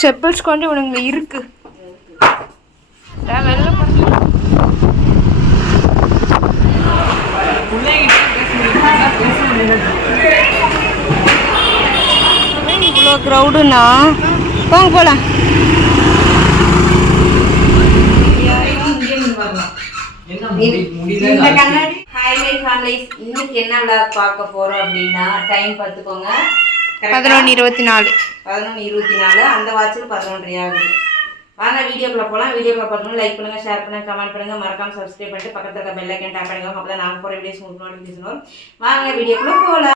செப்பல்ஸ் கொஞ்சம் உனக்கு இருக்கு. இவ்வளோ க்ரௌடுண்ணா போங்க போகலாம். இன்னைக்கு என்ன விளாக் பார்க்க போறோம் அப்படின்னா டைம் பார்த்துக்கோங்க 11:24 அந்த வாட்சில் 11:30 ஆகுது. வாங்க வீடியோக்குள்ள போகலாம். வீடியோக்குள்ள பார்க்கணும் லைக் பண்ணுங்க, ஷேர் பண்ணுங்க, கமெண்ட் பண்ணுங்க, மறக்காம சப்ஸ்கிரைப் பண்ணிட்டு பக்கத்துல இருக்க பெல் ஐகான் டேப் பண்ணுங்க. அப்பதான் நாங்க போற வீடியோஸ் உங்களுக்கு நோட்டிஃபிகேஷன் வரும். வாங்க வீடியோக்குள்ள போகலாம்.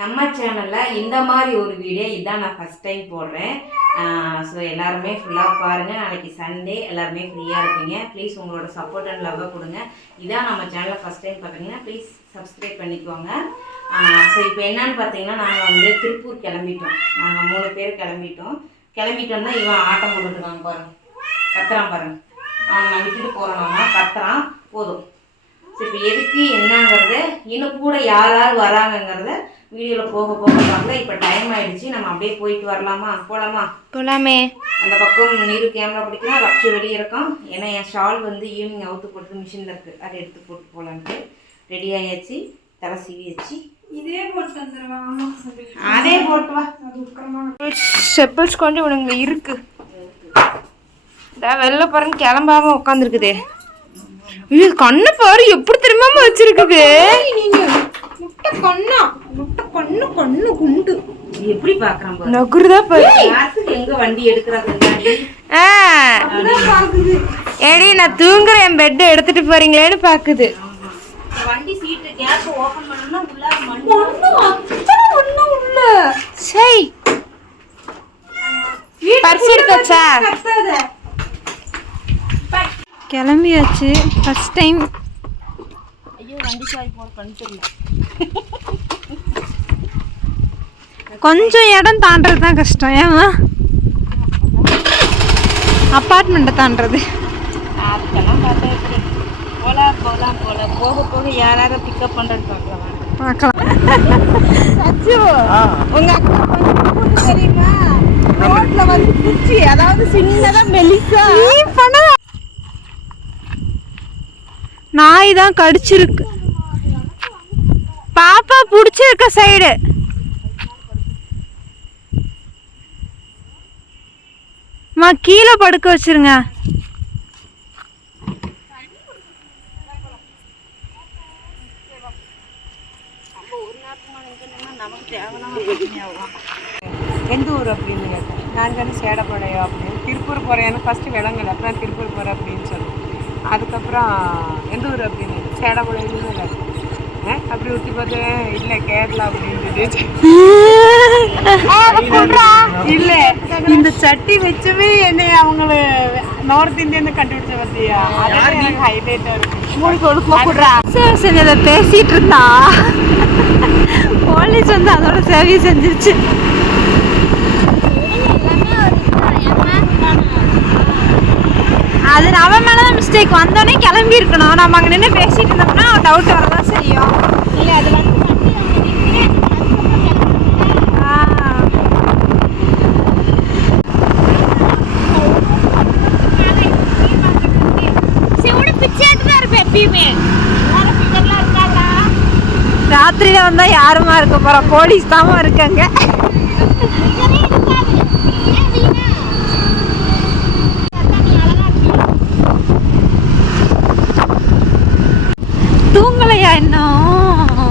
நம்ம சேனலில் இந்த மாதிரி ஒரு வீடியோ இதுதான் நான் ஃபஸ்ட் டைம் போடுறேன். ஸோ எல்லாருமே ஃபுல்லாக பாருங்கள். நாளைக்கு சண்டே எல்லாருமே ஃப்ரீயாக இருப்பீங்க. ப்ளீஸ் உங்களோட சப்போர்ட் அண்ட் லவ்வை கொடுங்க. இதான் நம்ம சேனலில் ஃபஸ்ட் டைம் பார்த்தீங்கன்னா ப்ளீஸ் சப்ஸ்கிரைப் பண்ணிக்கோங்க. ஸோ இப்போ என்னன்னு பார்த்தீங்கன்னா நாங்கள் வந்து திருப்பூர் கிளம்பிட்டோம். நாங்கள் 3 பேர் கிளம்பிட்டோம்னா இவன் ஆட்டம் போட்டுருக்காங்க பாருங்க, கத்துறான் பாருங்க. அவன் விட்டுட்டு போகிறோம்னா கத்துறான் போதும். ஸோ இப்போ எதுக்கு என்னங்கிறது இன்னும் கூட யார் யார் வராங்கங்கிறத வீடியோவில் போக பார்க்கல. இப்போ டைம் ஆகிடுச்சு, நம்ம அப்படியே போயிட்டு வரலாமா? போகலாமே. அந்த பக்கம் நீரு கேமரா பிடிக்கலாம், ரக்ஷு வெளியே இருக்கான். ஏன்னா என் ஷால் வந்து ஈவினிங் அவுத்து போட்டு மிஷினில் இருக்குது, அதை எடுத்து போட்டு போகலான்ட்டு ரெடி ஆகியாச்சு. தலை சீவி வச்சு இதே போட்டு வந்துடுவான். அதே போட்டு வா. செப்பல்ஸ் கொஞ்சம் உனக்கு இருக்கு. வெளில பாருங்க கிளம்பாம உட்காந்துருக்குது. இது கண்ணு பாரு எப்படி திரும்பாம வச்சிருக்குது. கண்ணு குண்டு எப்படி பாக்குறான் நகுருதா பாரு. எங்க வண்டி எடுக்கிறாங்க ஏடி நான் தூங்குறேன், என் பெட் எடுத்துட்டு போறீங்களேன்னு பாக்குது. வண்டி சீட்டு கேஸ் ஓபன் பண்ணனும்னா உள்ள உள்ள சை பர்ஸ் எடுத்தாச்சா? கிளம்பியாச்சு ஃபர்ஸ்ட் டைம். ஐயோ வண்டி சாய் போற கண்ணு தெரியல. கொஞ்சம் இடம் தாண்டறது தான் கஷ்டம். ஏமா அப்பார்ட்மெண்ட்டை தாண்டது அதுக்கெல்லாம் பார்த்தா எப்படி போகலாம் போக போக யாராவது பிக்கப் பண்ணுறது பார்க்கலாம். அச்சோ உங்க அக்கா கொஞ்சம் தெரியுமா? ரோட்ல வந்து குச்சி, அதாவது சின்னதா மெலிசா நாய் தான் கடிச்சிருக்கு. பாப்பா புடிச்சிருக்க சைடு கீழே படுக்க வச்சிருங்க. எந்த ஊர் அப்படின்னு கேட்டேன். நான் தானே சேடப்படையோ அப்படின்னு. திருப்பூர் போகிறேன் ஃபஸ்ட்டு விளங்கலை, அப்புறம் திருப்பூர் போகிறேன் அப்படின்னு சொன்னேன். அதுக்கப்புறம் எந்த ஊர் அப்படின்னு சேடப்படையின்னு இல்லை அப்படி ஊற்றி பார்த்தேன். இல்லை கேரளா அப்படின்னு இல்லை இந்த சட்டி வச்சுமே என்னை அவங்கள நார்த் இந்தியன்னு கண்டுபிடிச்ச பார்த்தியா? அதான் எனக்கு ஹைலைட்டாக இருக்கு. சரி அதை பேசிட்டு இருந்தா போலீஸ் வந்து அதோட சேவையை செஞ்சிருச்சு. அது அவன் மேலதான் மிஸ்டேக். வந்தோடனே கிளம்பி இருக்கணும். நம்ம அங்கே நின்று பேசிட்டு இருந்தோம்னா டவுட் வரதான் செய்யும். இல்லை அது வந்து ராத்திரியில வந்தா யாருமா இருக்க போறா? போலீஸ் தாமா இருக்காங்க. தூங்கலையா இன்னும்?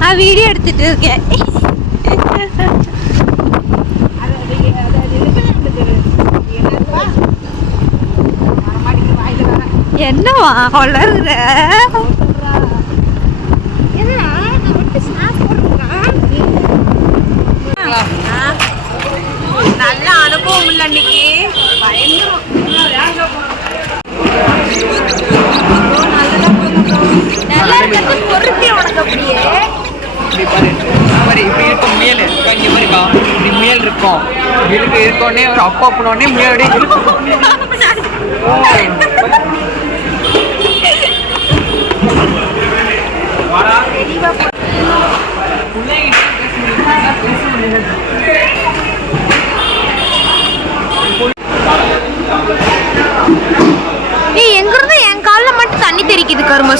நான் வீடியோ எடுத்துட்டு இருக்கேன். என்னவா வளர்ற? நல்ல அனுபவம் இல்லை அன்னைக்கு. நல்லா இருக்கிறது பொறுத்தி உனக்கு அப்படியே இப்படி இருக்கும் முயல் இருக்கும். இங்கே மாதிரி இப்படி முயல் இருக்கும். இருக்கு இருக்கோடனே ஒரு அப்பா போனோடனே முயலோடய இருக்கும்.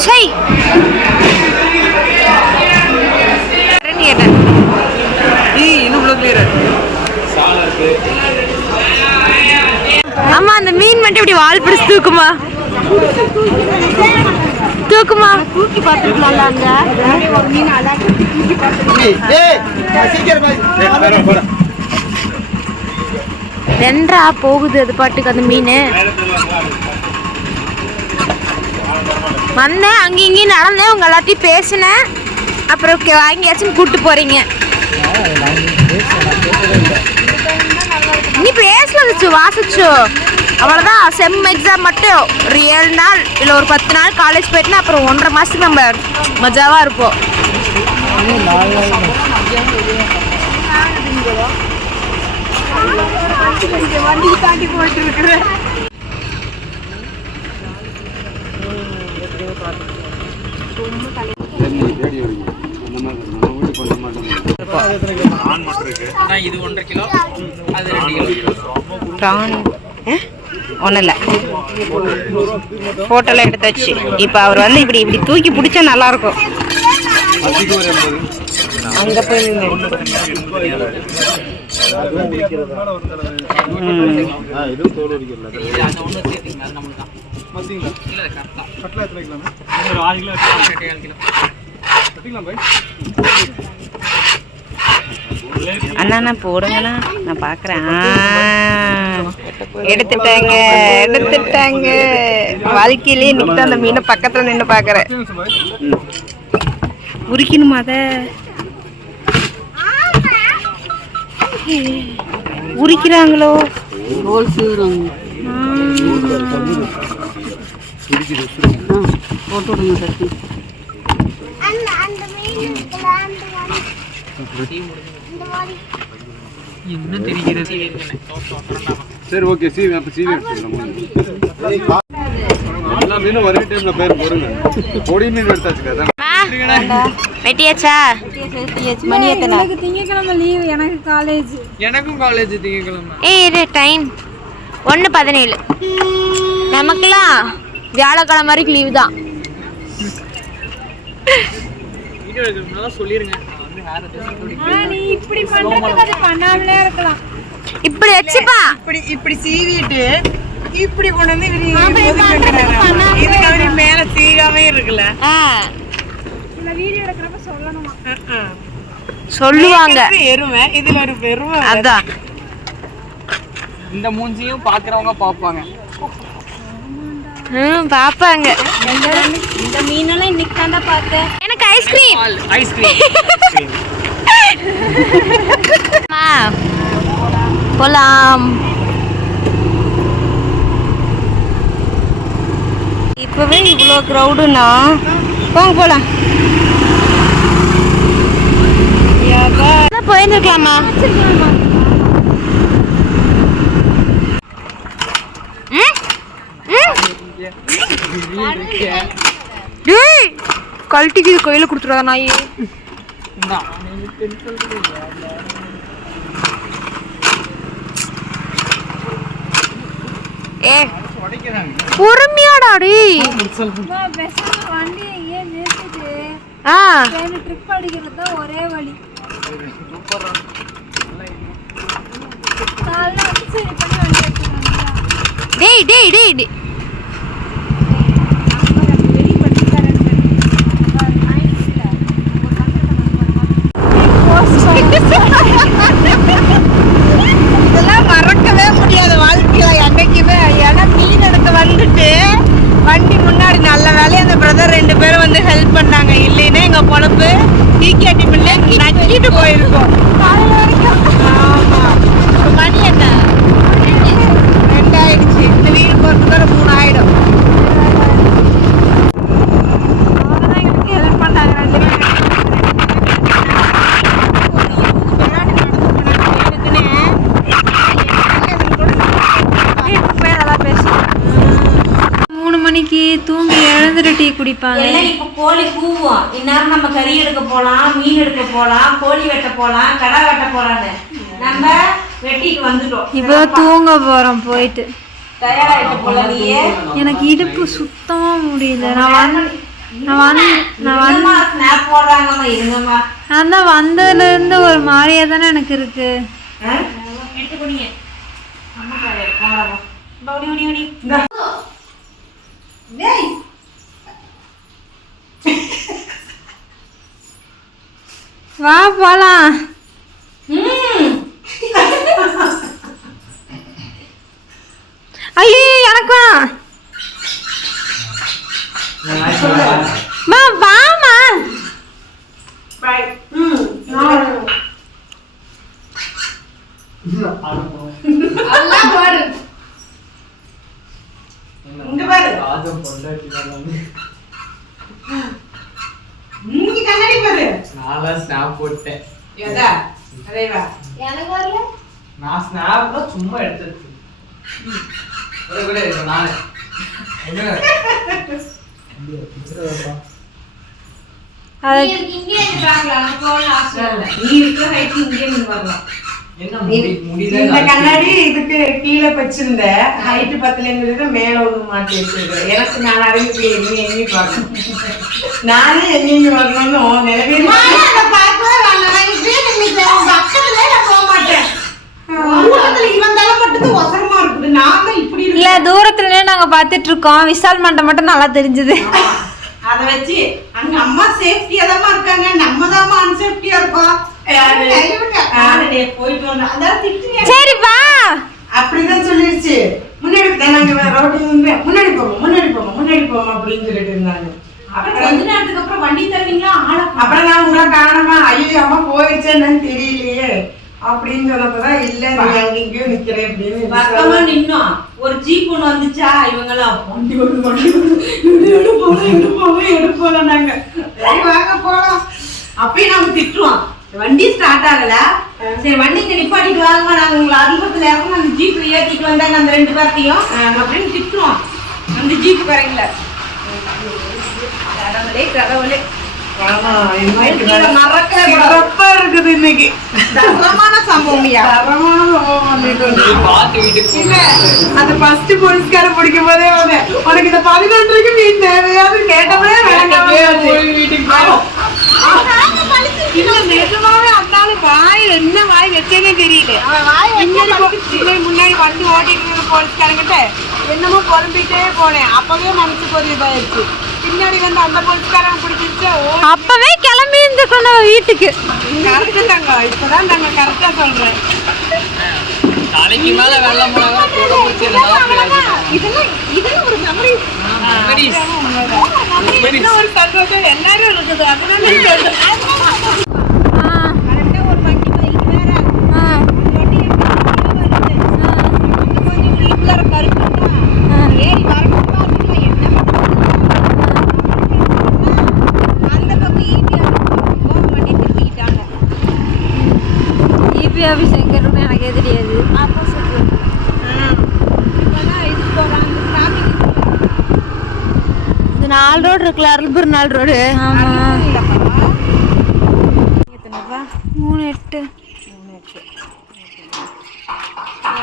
சை கேட்டேன். ஆமா அந்த மீன் மட்டும் இப்படி வால் பிடிச்சு தூக்குமா தூக்கி பார்த்துக்கலாம். ரெண்டா போகுது அது பாட்டுக்கு அந்த மீன். வந்தேன் அங்கே இங்கேயும் நடந்தேன், உங்க எல்லாத்தையும் பேசினேன். அப்புறம் வாங்கியாச்சும் கூப்பிட்டு போறீங்க. நீ பேசலச்சு வாசிச்சோ அவ்வளோதான். செம் எக்ஸாம் மட்டும் ஒரு 7 நாள் இல்லை ஒரு 10 நாள் காலேஜ் போயிட்டுனா அப்புறம் 1.5 மாதத்துக்கு நம்ம மஜாவாக இருப்போம். வண்டி தாண்டி போயிட்டு இருக்கிறேன். இது 1.5 கிலோ, அது 2 கிலோ. ப்ரான் ஒன்றும் இல்லை, ஃபோட்டோலாம் எடுத்தாச்சு. இப்போ அவர் வந்து இப்படி இப்படி தூக்கி பிடிச்சா நல்லாயிருக்கும். அங்கே போய் அண்ணா போடுங்கண்ணா, நான் பார்க்குறேன். எடுத்துட்டாங்க. வாழ்க்கையிலே இன்னைக்கு தான் அந்த மீனை பக்கத்தில் நின்று பார்க்குறேன். உரிக்கணுமா அதை? உரிக்கிறாங்களோ? போட்டு விடுங்க சார். இன்னும் தெரிகிறது. சரி ஓகே, சீவி அப்போ சீவி எடுத்துக்கலாம். எல்லா மீனும் ஒரே டைம்ல பேர் போடுங்க. பொடி மீன் எடுத்தாச்சு. வெட்டியாச்சா? மணி எத்தனை? திங்கக்கிழமை லீவு, எனக்கு காலேஜ். எனக்கும் காலேஜ் திங்கக்கிழமை. இது டைம் 1:17. நமக்கெல்லாம் வியாழக்கிழமை வரைக்கும் லீவு தான். வீடியோ எடுக்கணும்னா சொல்லிருங்க. இப்படி பண்றதுக்கு பண்ணாமலே இருக்கலாம். இப்படி வச்சுப்பா, இப்படி சீவிட்டு இப்படி கொண்டு வந்து இதுக்கு மேல சீகாவே இருக்குல்ல. வீடியோ எடுக்கிறப்ப சொல்லணுமா? சொல்லுவாங்க. எருமை இதுல ஒரு பெருமை. அதான் இந்த மூஞ்சியும் பாக்குறவங்க பாப்பாங்க. பாப்பாங்க. இந்த மீனெல்லாம் இன்னைக்கு தாண்டா பார்த்தேன். எனக்கு ஐஸ்கிரீம். போலாம். இப்பவே இவ்வளோ க்ரௌடுனா போங்க போலாம். போயிருந்துருக்கலாமா? கழட்டிக்கு கையில கொடுத்துருவா நாய். ஏ பொறுமையாடாடி. ட்ரிப் அடிக்கிறது தான் ஒரே வழி. டேய் டேய் டேய் டேய் இதெல்லாம் மறக்கவே முடியாது வாழ்க்கையில என்னைக்குமே. ஏன்னா மீன் எடுக்க வந்துட்டு வண்டி முன்னாடி நல்ல வேலையை அந்த பிரதர் 2 பேரும் வந்து ஹெல்ப் பண்ணாங்க. இல்லைன்னா எங்க பொழப்பு டிகேடி பிள்ளை நக்கிட்டு போயிருக்கோம். ஆமா, மணி என்ன 2 ஆயிடுச்சு. இந்த வீடு போறதுக்கு 3 ஆயிடும். அவங்கதான் எங்களுக்கு ஹெல்ப் பண்ணாங்க 2 பேரும். தூங்கி எழுந்துட்டு டீ குடிப்பாங்க. இப்போ கோழி கூவும். இந்நேரம் நம்ம கறி எடுக்க போகலாம், மீன் எடுக்க போகலாம், கோழி வெட்ட போகலாம், கடை வெட்ட போகலான்னு நம்ம வெட்டிட்டு வந்துட்டோம். இப்போ தூங்க போறோம் போயிட்டு. டயர்டாயிட்டு போல. நீயே எனக்கு இடுப்பு சுத்தமா முடியல. நான் ஸ்னாப் போடுறாங்கம்மா, இருங்கம்மா. நான் தான் வந்ததுலேருந்து ஒரு மாதிரியா தானே எனக்கு இருக்கு. எடுத்து போனீங்க. அம்மா பாரு, போடாமா. ஓடி ஓடி ஓடி. டேய். வா போலாம். ஐயோ எனக்கு வாமா. இங்க பாரு. நீங்க கண்ணாடி பாரு. நான்லாம் ஸ்னாப் போட்டேன். ஏதா அதேவா எனக்கு வரல. நான் ஸ்னாப்ல சும்மா எடுத்துட்டு ஒரே கூட இருக்கேன் நானே. அது இங்க இருந்து பார்க்கலாம். போலாம் ஆசை இல்ல. நீ இருக்கிற ஹைட் இங்க இருந்து பார்க்கலாம். என்ன முடிதான் இந்த கண்ணாடி இதுக்கு கீழே வச்சிருந்த ஹைட் பத்தலைங்கிறது மேல ஒண்ணு மாட்டி வச்சிருக்கேன். எனக்கு நான் அறிஞ்சு எண்ணி பார்க்கணும். நானே எண்ணி வரணும்னு நிறைவேறி இல்ல தூரத்துல நாங்க பாத்துட்டு இருக்கோம். விசால் மண்டை மட்டும் நல்லா தெரிஞ்சது. அதை வச்சு அங்க அம்மா சேஃப்டியா தான் இருக்காங்க, நம்ம தான் அன்சேஃப்டியா இருக்கோம். போயிட்டு வந்தோம். அதாவது திட்டுங்க. சரி வா. அப்படிதான் சொல்லிருச்சு. முன்னாடி நாங்க ரோட்ல முன்னாடி போவோம் அப்படின்னு சொல்லிட்டு இருந்தாங்க. அப்புறம் கொஞ்ச நேரத்துக்கு அப்புறம் வண்டி தருவீங்களா? அப்புறம் நான் உங்களை காணமா, ஐயோ அம்மா போயிடுச்சேன்னு தெரியலையே அப்படின்னு சொன்னப்பதான் இல்ல நீ அங்கேயோ நிக்கிறேன் அப்படின்னு பக்கமா நின்னோம். ஒரு ஜீப் ஒண்ணு வந்துச்சா, இவங்கெல்லாம் வண்டி எடுப்போம் நாங்க. சரி வாங்க போலாம். அப்பயும் நாங்க திட்டுவோம். வண்டி ஸ்டார்ட் ஆகல, சரி வண்டி இங்க நிப்பாட்டிட்டு வாங்கம்மா, நாங்க உங்களை அதிபத்துல இறங்க அந்த ஜீப்ல ஏத்திட்டு வந்தாங்க அந்த 2 பேர்த்தையும் அப்படின்னு திட்டுவோம். அந்த ஜீப் காரங்கள கடவுளே சிறப்பா இருக்குது இன்னைக்கு. தரமான சம்பவம். அது ஃபர்ஸ்ட் போலீஸ்காரன் பிடிக்கும் போதே உனக்கு இந்த 18 நீ தேவையாவது கேட்டவே நிஜமாவே அந்தாலும் வாய் என்ன வாய் வச்சேனே தெரியல. முன்னாடி வண்டி ஓட்டிட்டு இருந்த போலீஸ்காரங்கிட்ட என்னமோ புலம்பிட்டே போனேன். அப்பவே மனசுக்கு ஒரு இதாயிருச்சு. பின்னாடி வந்து அந்த போலீஸ்காரங்க பிடிச்சிருச்சு. அப்பவே கிளம்பி இருந்துக்கணும் வீட்டுக்கு. கரெக்டு தாங்க, இப்பதான் நாங்க கரெக்டா சொல்றேன். தலைக்கு மேல வெள்ளம் போனா இதெல்லாம் ஒரு மெமரி. என்ன ஒரு சந்தோஷம் எல்லாரும் இருக்குது. அதுதான் ஒரு வண்டி பைக் வேற ஏறி வரணும் பாத்துக்கலாம். என்ன அந்த பக்கம் வண்டி திருப்பிக்கிட்டாங்க. இபி ஆஃபீஸ் எங்க இருக்குன்னு எனக்கே தெரியாது. ஆப்போசிட் இப்பதான் இது போறாங்க. இந்த 4 ரோடு இருக்குல்ல, அருள்புர் 4 ரோடு. ஆமா 3-8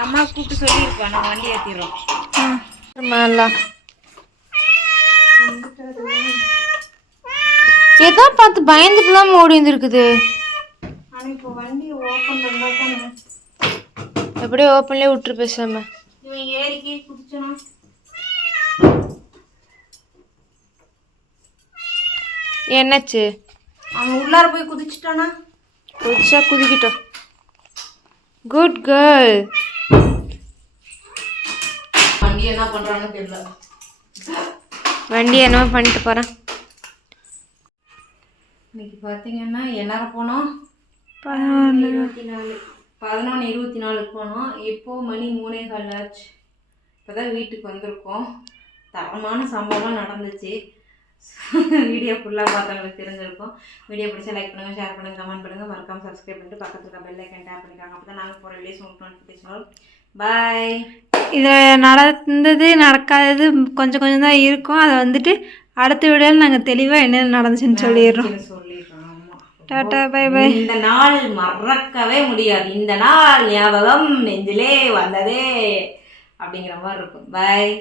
அம்மா கூப்பிட்டு சொல்லியிருப்பேன், நாங்கள் வண்டி ஏற்றிடுறோம். ஏதோ பார்த்து பயந்துட்டு தான் ஓடி வந்துருக்குது. ஆனால் இப்போ வண்டி ஓப்பன் பண்ணா தானே எப்படியே ஓப்பன்லேயே விட்டுரு பேசாம. இவன் ஏறிக்கி குதிச்சனா என்னாச்சு? அவன் உள்ளார போய் குதிச்சுட்டானா? குதிச்சா குதிக்கிட்டோம். Good girl. வண்டி என்ன பண்றான்னு தெரியல. வண்டி என்னவோ பண்ணிட்டு போறேன். இன்னைக்கு பார்த்தீங்கன்னா எல்லாரும் போனோம் 11:24 போனோம். இப்போ மணி 3:15 ஆச்சு. இப்போதான் வீட்டுக்கு வந்திருக்கோம். தரமான சம்பவம் நடந்துச்சு. வீடியோ ஃபுல்லாக பார்த்தவங்களுக்கு தெரிஞ்சிருக்கும். வீடியோ பிடிச்சா லைக் பண்ணுங்கள், ஷேர் பண்ணுங்கள், கமெண்ட் பண்ணுங்கள், மறக்காமல் சப்ஸ்கிரைப் பண்ணிட்டு பக்கத்தில் இருக்க பெல் ஐக்கன் டேப் பண்ணிக்காங்க. அப்போ தான் நாங்கள் போகிற வீடியோஸ் உங்களுக்கு நோட்டிஃபிகேஷன் வரும். பாய். இதில் நடந்தது நடக்காதது கொஞ்சம் கொஞ்சம் தான் இருக்கும். அதை வந்துட்டு அடுத்த வீடியோவில் நாங்கள் தெளிவாக என்ன நடந்துச்சுன்னு சொல்லிடுறோம். Tata bye bye. இந்த நாள் மறக்கவே முடியாது. இந்த நாள் ஞாபகம் நெஞ்சிலே வந்ததே அப்படிங்கிற மாதிரி இருக்கும். பாய்.